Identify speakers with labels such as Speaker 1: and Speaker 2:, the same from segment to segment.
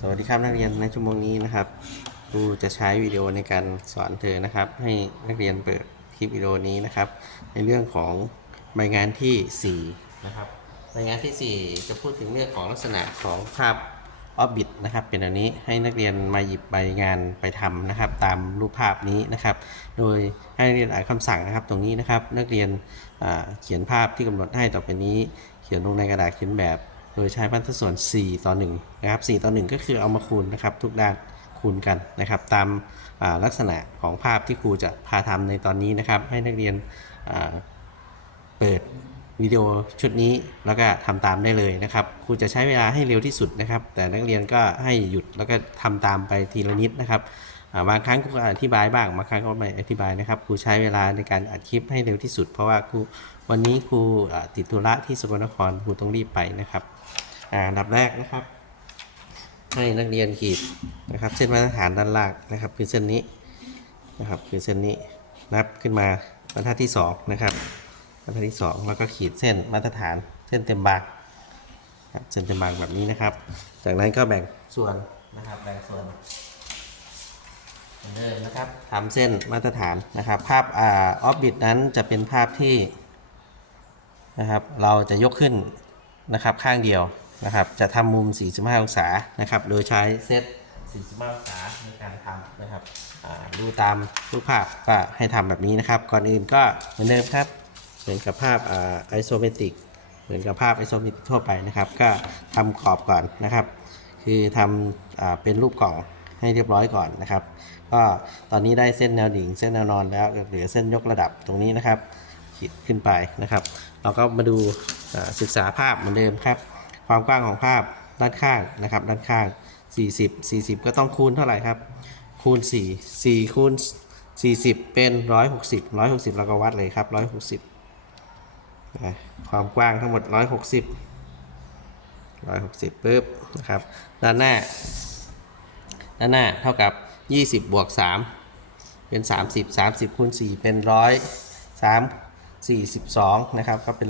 Speaker 1: สวัสดีครับนักเรียนในชั่วโมงนี้นะครับครูจะใช้วิดีโอในการสอนเธอนะครับ ให้นักเรียนเปิดคลิปวิดีโอนี้นะครับ ในเรื่องของใบงานที่4นะครับใบงานที่ 4 จะพูดถึงเรื่องของลักษณะของภาพออบบิทนะครับ เป็นอันนี้ให้นักเรียนมาหยิบใบงานไปทำนะครับ ตามรูปภาพนี้นะครับ โดยให้นักเรียนอ่านคำสั่งนะครับ ตรงนี้นะครับนักเรียนเขียนภาพที่กำหนดให้ต่อไปนี้ เขียนลงในกระดาษเขียนแบบ โดยใช้พันธส่วน 4 ต่อ1นะครับ4ต่อ 1 ก็คือเอามาคูณนะครับทุกด้านคูณกันนะครับ ตามาลักษณะของภาพที่ครูจะพาทำในตอนนี้นะครับ ให้นักเรียนเปิดวิดีโอชุดนี้แล้วก็ทำตามได้เลยนะครับครูจะใช้เวลาให้เร็วที่สุดนะครับ แต่นักเรียนก็ให้หยุดแล้วก็ทำตามไปทีละนิดนะครับาบางครั้งครูก็อธิบายบ้างบางครั้งก็ไม่อธิบายนะครับครูใช้เวลาในการอัดคลิปให้เร็วที่สุด เพราะว่าครูวันนี้ครูติดธุระที่สกลนครครูต้องรีบไปนะครับ อ่าอันดับแรกนะครับ ให้นักเรียนขีดนะครับ เส้นมาตรฐานด้านล่างนะครับ คือเส้นนี้นะครับ คือเส้นนี้นับขึ้นมาบรรทัดที่สองนะครับบรรทัดที่สองแล้วก็ขีดเส้นมาตรฐานเส้นเต็มบางเส้นเต็มบางแบบนี้นะครับ จากนั้นก็แบ่งส่วนนะครับแบ่งส่วนเหมือนเดิมนะครับทำเส้นมาตรฐานนะครับ ภาพอ่าออฟบิทนั้นจะเป็นภาพที่นะครับ เราจะยกขึ้นนะครับข้างเดียว นะครับจะทำมุม 45 องศานะครับ โดยใช้เซต 45 องศาในการทำนะครับดูตามรูปภาพก็ให้ทำแบบนี้นะครับ ก่อนอื่นก็เหมือนเดิมครับ เหมือนกับภาพไอโซเมตริก เหมือนกับภาพไอโซเมตริกทั่วไปนะครับ ก็ทำขอบก่อนนะครับ คือทำอเป็นรูปกล่องให้เรียบร้อยก่อนนะครับ ก็ตอนนี้ได้เส้นแนวดิ่งเส้นแนวนอนแล้วเหลือเส้นยกระดับตรงนี้นะครับ ขีดขึ้นไปนะครับ เราก็มาดูศึกษาภาพเหมือนเดิมครับ ความกว้างของภาพด้านข้างนะครับ ด้านข้าง 40 40 ก็ต้องคูณเท่าไหร่ครับ คูณ 4 4 คูณ 40 เป็น 160 160 เราก็วัดเลยครับ 160 ความกว้างทั้งหมด 160 160ปุ๊บนะครับ ด้านหน้า ด้านหน้าเท่ากับ 20 บวก 3 เป็น 30 30 คูณ 4 เป็น 100 3 42 นะครับ ก็เป็น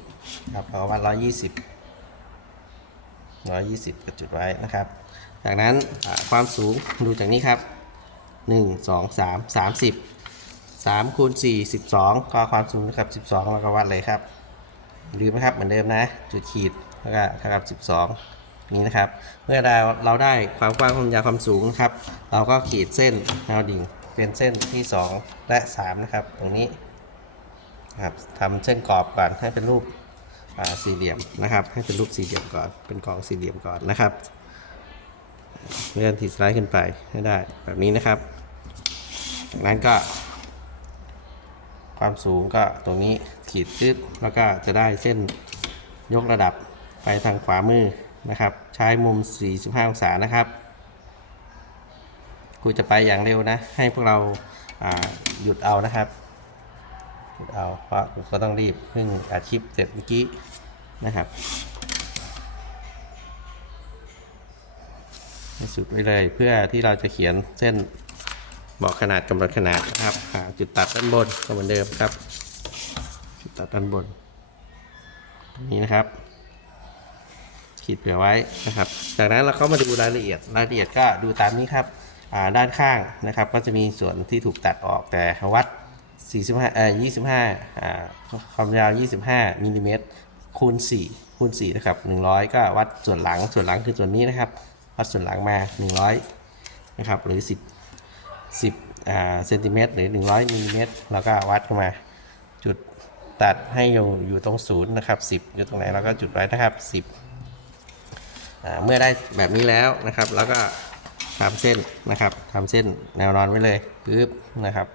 Speaker 1: 120 ครับ เราวัด120 120ก็จุดไว้นะครับ จากนั้นความสูงดูจากนี้ครับ 1 2 3 30 3คูณ4 12 ก็ความสูงเท่ากับ 12เราก็วัดเลยครับลืมนะครับเหมือนเดิมนะ จุดขีดแล้วก็เท่ากับ 12 นี้นะครับ เมื่อเราเราได้ความกว้างความยาวความสูงนะครับ เราก็ขีดเส้นแนวดิ่งเป็นเส้นที่ 2 และ 3 นะครับ ตรงนี้ครับทำเส้นกรอบก่อนให้เป็นรูป สี่เหลี่ยมนะครับให้เป็นรูปสี่เหลี่ยมก่อนเป็นกองสี่เหลี่ยมก่อนนะครับเลื่อนทีสไลด์ขึ้นไปให้ได้แบบนี้นะครับ จากนั้นก็ ความสูงก็ตรงนี้ขีดตึ๊บแล้วก็จะได้เส้นยกระดับไปทางขวามือนะครับ ใช้มุม 45 องศานะครับกูจะไปอย่างเร็วนะ ให้พวกเราหยุดเอานะครับ เอาเพราะกูก็ต้องรีบเพิ่งอาชีพเสร็จเมื่อกี้นะครับให้สุดไว้เลยเพื่อที่เราจะเขียนเส้นบอกขนาดกำหนดขนาดนะครับหาจุดตัดด้านบนก็เหมือนเดิมครับ จุดตัดด้านบนนี้นะครับ ขีดเผื่อไว้นะครับ จากนั้นเราก็มาดูรายละเอียดรายละเอียดก็ดูตามนี้ครับด้านข้างนะครับ ก็จะมีส่วนที่ถูกตัดออกแต่วัด 45เอ่อ25อ่าความยาว 25มิลลิเมตรคูณ4คูณ4นะครับ100 ก็วัดส่วนหลังส่วนหลังคือส่วนนี้นะครับ วัดส่วนหลังมา 100นะครับหรือ 10 10อ่าเซนติเมตรหรือ 100มิลลิเมตรเราก็วัดเข้ามาจุดตัดให้อยู่อยู่ตรงศูนย์นะครับ10 อยู่ตรงไหนเราก็จุดไว้นะครับ 10อ่าเมื่อได้แบบนี้แล้วนะครับ แล้วก็ทำเส้นนะครับทำเส้นแนวนอนไว้เลยปึ๊บนะครับ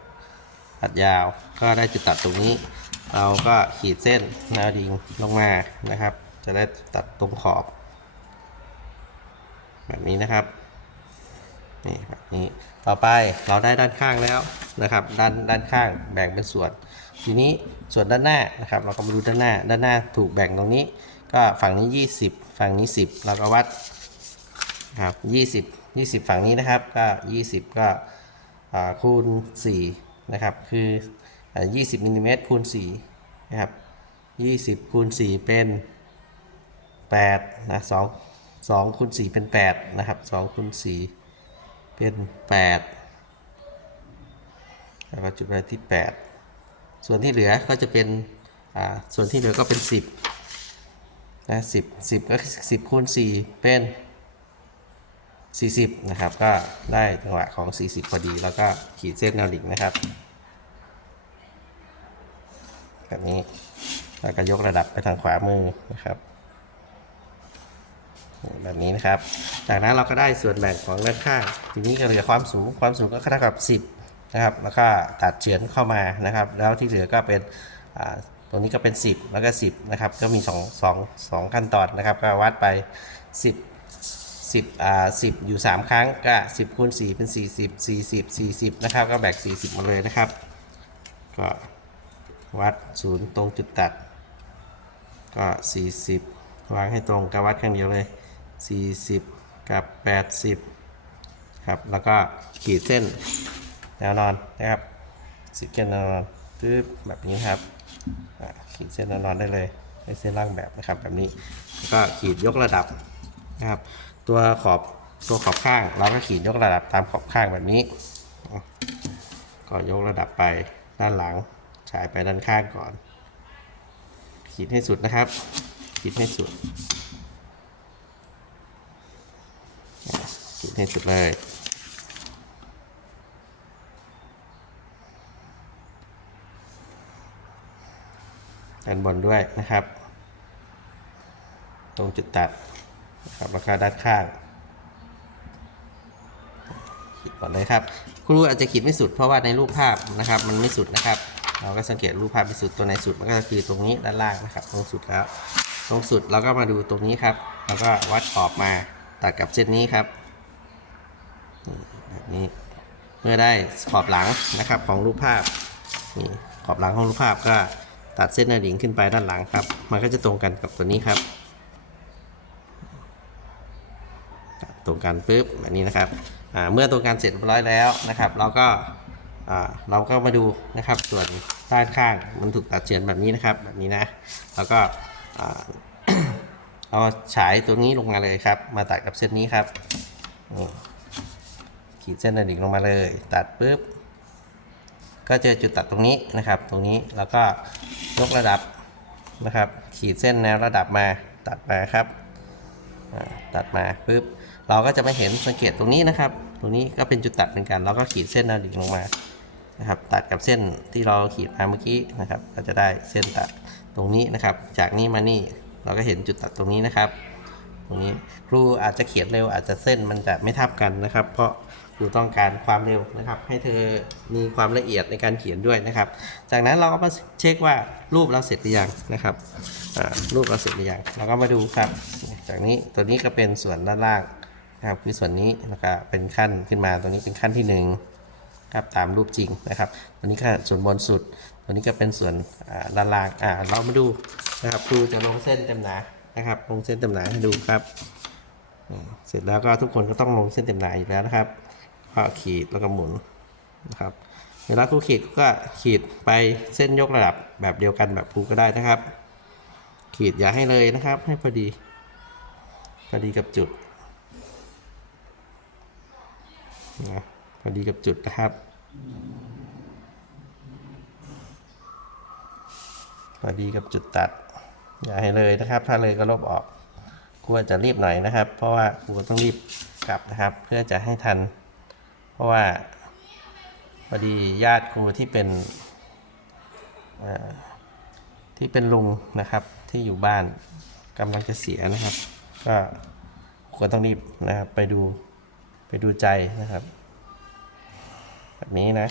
Speaker 1: ตัดยาวก็ได้จุดตัดตรงนี้ เราก็ขีดเส้นแนวดิ่งลงมานะครับ จะได้ตัดตรงขอบ แบบนี้นะครับนี่แบบนี้ต่อไปเราได้ด้านข้างแล้วนะครับ ด้านด้านข้างแบ่งเป็นส่วน ทีนี้ส่วนด้านหน้านะครับ เราก็มาดูด้านหน้า ด้านหน้าถูกแบ่งตรงนี้ ก็ฝั่งนี้ 20 ฝั่งนี้ 10 เราก็วัดครับ20 20 ฝั่งนี้นะครับ ก็ 20 ก็คูณ 4 นะครับคืออ่า20มิลลิเมตรคูณ4นะครับ20คูณ4เป็น8นะ2สองคูณสี่เป็นแปดนะครับสองคูณสี่เป็นแปดแล้วก็จุดไว้ที่แปดส่วนที่เหลือก็จะเป็นอ่าส่วนที่เหลือก็เป็นสิบนะสิบสิบก็สิบคูณสี่เป็น 40 นะครับ ก็ได้จังหวะของ 40 พอดี แล้วก็ขีดเส้นแนวดิ่งนะครับ แบบนี้ แล้วก็ยกระดับไปทางขวามือนะครับแบบนี้นะครับ จากนั้นเราก็ได้ส่วนแบ่งของด้านข้าง ทีนี้ก็เหลือความสูง ความสูงก็เท่ากับ 10 นะครับ แล้วก็ตัดเฉือนเข้ามานะครับ แล้วที่เหลือก็เป็นตรงนี้ก็เป็น 10 แล้วก็ 10 นะครับ ก็มี 2 2 2 ขั้นตอนนะครับ ก็วัดไป 10 10อ่า10อยู่3ครั้งก็10คูณ4เป็น40 40 40นะครับ ก็แบ่ง40มาเลยนะครับ ก็วัดศูนย์ตรงจุดตัด ก็40วางให้ตรงกับวัดข้างเดียวเลย40กับ80ครับแล้วก็ขีดเส้นแนวนอนนะครับสิบเส้นแนวนอนปึ๊บแบบนี้ครับขีดเส้นแนวนอนได้เลยให้เส้นล่างแบบนะครับแบบนี้แล้วก็ขีดยกระดับนะครับ ตัวขอบตัวขอบข้างเราก็ขีดยกระดับตามขอบข้างแบบนี้ ก็ยกระดับไปด้านหลังฉายไปด้านข้างก่อน ขีดให้สุดนะครับ ขีดให้สุด ขีดให้สุดเลยด้านบนด้วยนะครับ ตรงจุดตัด ครับแล้วก็ด้านข้างขีดก่อนเลยครับครูอาจจะขีดไม่สุดเพราะว่าในรูปภาพนะครับ มันไม่สุดนะครับ เราก็สังเกตรูปภาพไม่สุดตัวไหนสุดมันก็คือตรงนี้ด้านล่างนะครับ ตรงสุดแล้ว ตรงสุดเราก็มาดูตรงนี้ครับ แล้วก็วัดขอบมาตัดกับเส้นนี้ครับนี่แบบนี้เมื่อได้ขอบหลังนะครับของรูปภาพนี่ขอบหลังของรูปภาพก็ตัดเส้นหน้าดิ่งขึ้นไปด้านหลังครับ มันก็จะตรงกันกับตัวนี้ครับ ตรงกันปุ๊บแบบนี้นะครับเมื่อตรงกันเสร็จเรียบร้อยแล้วนะครับ เราก็เราก็มาดูนะครับส่วนด้านข้างมันถูกตัดเฉียนแบบนี้นะครับ แบบนี้นะแล้วก็เอาฉายตัวนี้ลงมาเลยครับ มาตัดกับเส้นนี้ครับขีดเส้นหนาดิ่งลงมาเลย ตัดปุ๊บก็เจอจุดตัดตรงนี้นะครับ ตรงนี้แล้วก็ยกระดับนะครับ ขีดเส้นแนวระดับมาตัดมาครับตัดมาปุ๊บ เราก็จะไม่เห็นสังเกตตรงนี้นะครับ ตรงนี้ก็เป็นจุดตัดเหมือนกัน เราก็ขีดเส้นแนวดิ่งลงมานะครับ ตัดกับเส้นที่เราขีดมาเมื่อกี้นะครับ ก็จะได้เส้นตัดตรงนี้นะครับ จากนี้มานี่เราก็เห็นจุดตัดตรงนี้นะครับ ตรงนี้ครูอาจจะเขียนเร็วอาจจะเส้นมันจะไม่ทับกันนะครับ เพราะครูต้องการความเร็วนะครับ ให้เธอมีความละเอียดในการเขียนด้วยนะครับ จากนั้นเราก็มาเช็คว่ารูปเราเสร็จหรือยังนะครับรูปเราเสร็จหรือยังเราก็มาดูครับ จากนี้ตัวนี้ก็เป็นส่วนด้านล่าง นะครับคือส่วนนี้แล้วก็เป็นขั้นขึ้นมาตัวนี้เป็นขั้นที่หนึ่งครับตามรูปจริงนะครับตัวนี้ก็ส่วนบนสุด ตัวนี้ก็เป็นส่วนด้านล่างอ่าเรามาดูนะครับครูจะลงเส้นเต็มหนานะครับลงเส้นเต็มหนาให้ดูครับเสร็จแล้วก็ทุกคนก็ต้องลงเส้นเต็มหนาอยู่แล้วนะครับก็ขีดแล้วก็หมุนนะครับเวลาครูขีดก็ขีดไปเส้นยกระดับแบบเดียวกันแบบครูก็ได้นะครับ ขีดอย่าให้เลยนะครับ ให้พอดีพอดีกับจุด นะพอดีกับจุดนะครับพอดีกับจุดตัด อย่าให้เลยนะครับ ถ้าเลยก็ลบออกครูจะรีบหน่อยนะครับ เพราะว่าครูต้องรีบกลับนะครับ เพื่อจะให้ทัน เพราะว่าพอดีญาติครูที่เป็นที่เป็นลุงนะครับที่อยู่บ้านกำลังจะเสียนะครับ ก็ควรต้องรีบนะครับไปดู ไปดูใจนะครับ แบบนี้นะ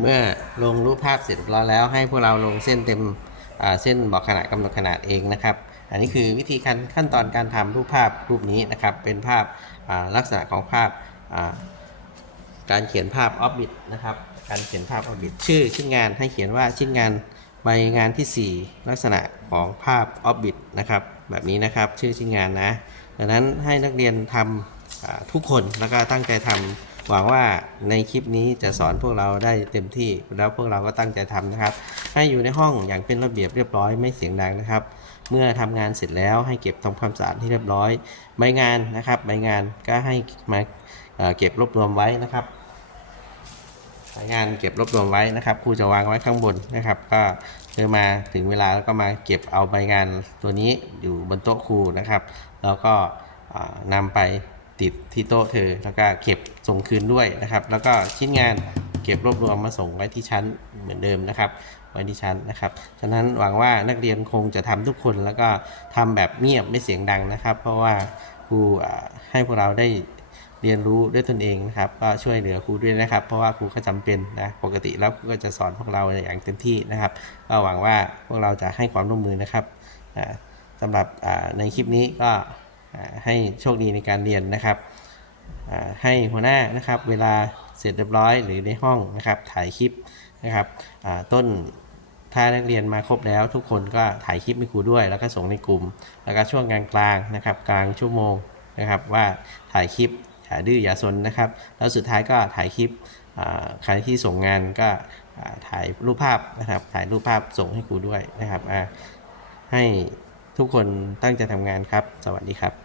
Speaker 1: เมื่อลงรูปภาพเสร็จร้อยแล้วให้พวกเราลงเส้นเต็มเส้นบอกขนาดกำหนดขนาดเองนะครับ อันนี้คือวิธีการขั้นตอนการทำรูปภาพรูปนี้นะครับ เป็นภาพลักษณะของภาพการเขียนภาพออฟบิทนะครับ การเขียนภาพออฟบิทชื่อชิ้นงานให้เขียนว่าชิ้นงานใบงานที่ 4 ลักษณะของภาพออฟบิทนะครับ แบบนี้นะครับชื่อชิ้นงานนะดังนั้นให้นักเรียนทำ ทุกคนแล้วก็ตั้งใจทำหวังว่าในคลิปนี้จะสอนพวกเราได้เต็มที่แล้วพวกเราก็ตั้งใจทำนะครับ ให้อยู่ในห้องอย่างเป็นระเบียบเรียบร้อยไม่เสียงดังนะครับ เมื่อทำงานเสร็จแล้วให้เก็บทำความสะอาดที่เรียบร้อยใบงานนะครับใบงานก็ให้มาเเก็บรวบรวมไว้นะครับใบงานเก็บรวบรวมไว้นะครับครูจะวางไว้ข้างบนนะครับ ก็เธอมาถึงเวลาแล้วก็มาเก็บเอาใบงานตัวนี้อยู่บนโต๊ะครูนะครับ แล้วก็อ่านำไป ติดที่โต๊ะเธอ แล้วก็เก็บส่งคืนด้วยนะครับ แล้วก็ชิ้นงานเก็บรวบรวมมาส่งไว้ที่ชั้นเหมือนเดิมนะครับ ไว้ที่ชั้นนะครับ ฉะนั้นหวังว่านักเรียนคงจะทำทุกคนแล้วก็ทำแบบเงียบไม่เสียงดังนะครับ เพราะว่าครูให้พวกเราได้เรียนรู้ด้วยตนเองนะครับ ก็ช่วยเหลือครูด้วยนะครับ เพราะว่าครูก็จำเป็นนะ ปกติแล้วครูก็จะสอนพวกเราอย่างเต็มที่นะครับ ก็หวังว่าพวกเราจะให้ความร่วมมือนะครับอ่าสำหรับในคลิปนี้ก็ ให้โชคดีในการเรียนนะครับ ให้หัวหน้านะครับเวลาเสร็จเรียบร้อยหรือในห้องนะครับถ่ายคลิปนะครับต้นถ้านักเรียนมาครบแล้วทุกคนก็ถ่ายคลิปให้ครูด้วย แล้วก็ส่งในกลุ่ม แล้วก็ช่วงกลางกลางนะครับ กลางชั่วโมงนะครับ ว่าถ่ายคลิปอย่ายดื้ออย่าซนนะครับ แล้วสุดท้ายก็ถ่ายคลิปอ่าใครที่ส่งงานก็ถ่ายรูปภาพนะครับ ถ่ายรูปภาพส่งให้ครูด้วยนะครับให้ทุกคนตั้งใจทำงานครับ สวัสดีครับ